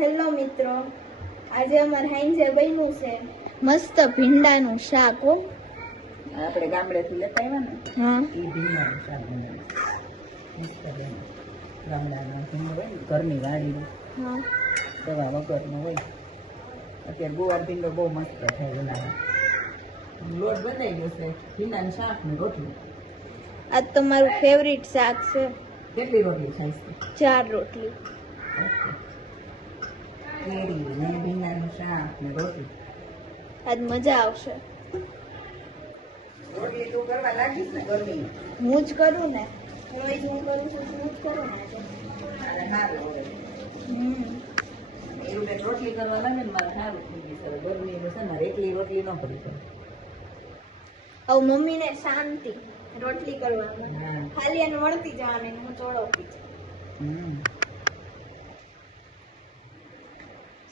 Hello મિત્રો, આજે અમાર હાંજે બન્યું છે મસ્ત ભીંડાનું શાક. હો, આપણે ગામડેથી લેતા આવ્યા ને, હા, એ ભીંડાનું શાક બનાવ્યું. મસ્ત બને. ગામડાનો ભીંડો હોય ને, ઘરની વાડીનો, હા, દવા વગરનો હોય. અત્યારે ગુવાર ભીંડો બહુ મસ્ત થાય બનાવે. લોટ બનાવી ગયો છે, ભીંડાનું શાક ને રોટલી. આજ તો મારું ફેવરિટ શાક છે. કેટલી રોટલી ખાઈશ? 4 રોટલી. કેરી ને ભીંડાનું શાક ને રોટલી. આજ મજા આવશે. રોટલી તું કરવા લાગીશ ને ગરમી? હું જ કરું ને, રોજ હું કરું છું, હું જ કરું ને આજે. અને સારું હોય. એવું મેં રોટલી કરવા લાગે ને મારે સારું થઈ ગયું. ગરમી છે ને મારે એકલી રોટલી ન કરી શકે. હવે મમ્મીને શાંતિ રોટલી કરવામાં, હા. ખાલી એને વળતી જવાની ને હું ચોળવતી જાઉં.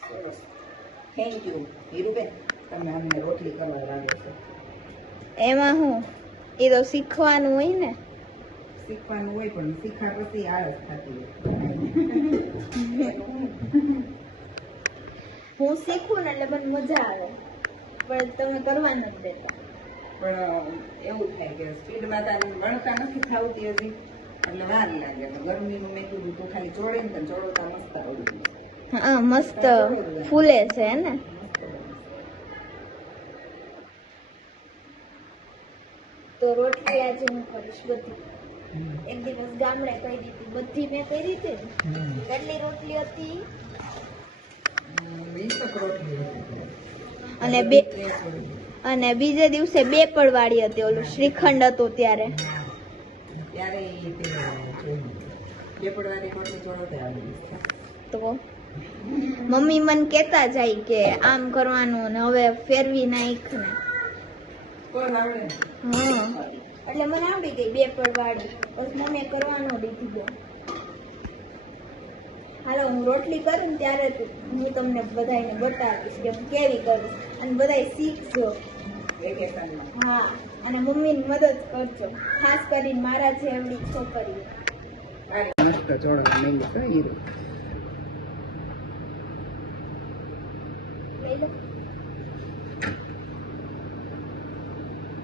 સરસ. થેન્ક યુ હીરુબેન, તમે અમને રોટલી કરવા લાગે છે. એમાં હું એ તો શીખવાનું હોય ને. શીખવાનું હોય પણ શીખા પછી આળસ થતી હોય. હું શીખું ને એટલે મને મજા આવે, પણ તમે કરવા નથી દેતા. પણ એવું થાય કે સ્પીડમાં તારે વણતા નથી થાવતી હજી, એટલે વાર લાગે. તો ગરમીનું મેં કીધું તું ખાલી ચોળે ને ચોળવતા મસ્ત આવડતું. હા, મસ્ત ફૂલે છે ને. તો રોટલી આજે હું કરીશ બધી. એક દિવસ ગામડે કરી દીધી, બધી મેં કરી હતી. કેટલી રોટલી હતી? 20 રોટલી અને અને બીજે દિવસે 2 પડવાળી હતી, ઓલું શ્રીખંડ હતું ત્યારે. ત્યારે બે પડવાની રોટલી ચોળવતા આવડી. તો મમ્મી મને કહેતા જાય કે આમ કરવાનું ને હવે ફેરવી નાખ ને. કોઈ આવડે ને? હા, એટલે મને આવડી ગઈ 2 પડવાળી. બસ મમ્મીએ કરવાનું દીધી બહુ. હાલો, હું રોટલી કરું ને ત્યારે હું તમને બધાને બતાવીશ કે હું કેવી કરું, અને બધાય શીખજો. વેકેશનમાં. હા, અને મમ્મીની મદદ કરજો, ખાસ કરીને મારા જેવડી છોકરીઓ. મસ્ત ચોળવા માંડી છે હીરો. લઈ લો.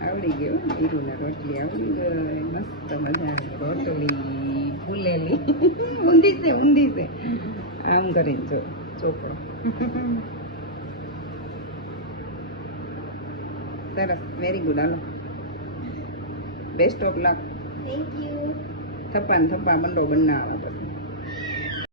આવડી ગયો હીરુના રોટલી આવડી ગઈ. મસ્ત મજાની રોટલી ફૂલેલી. ઊંધી છે આમ કરીને જો ચોપડો. સરસ, વેરી ગુડ. હાલો, best of luck. Thank you. થપ્પા ને થપ્પા મંડો બનાવવા.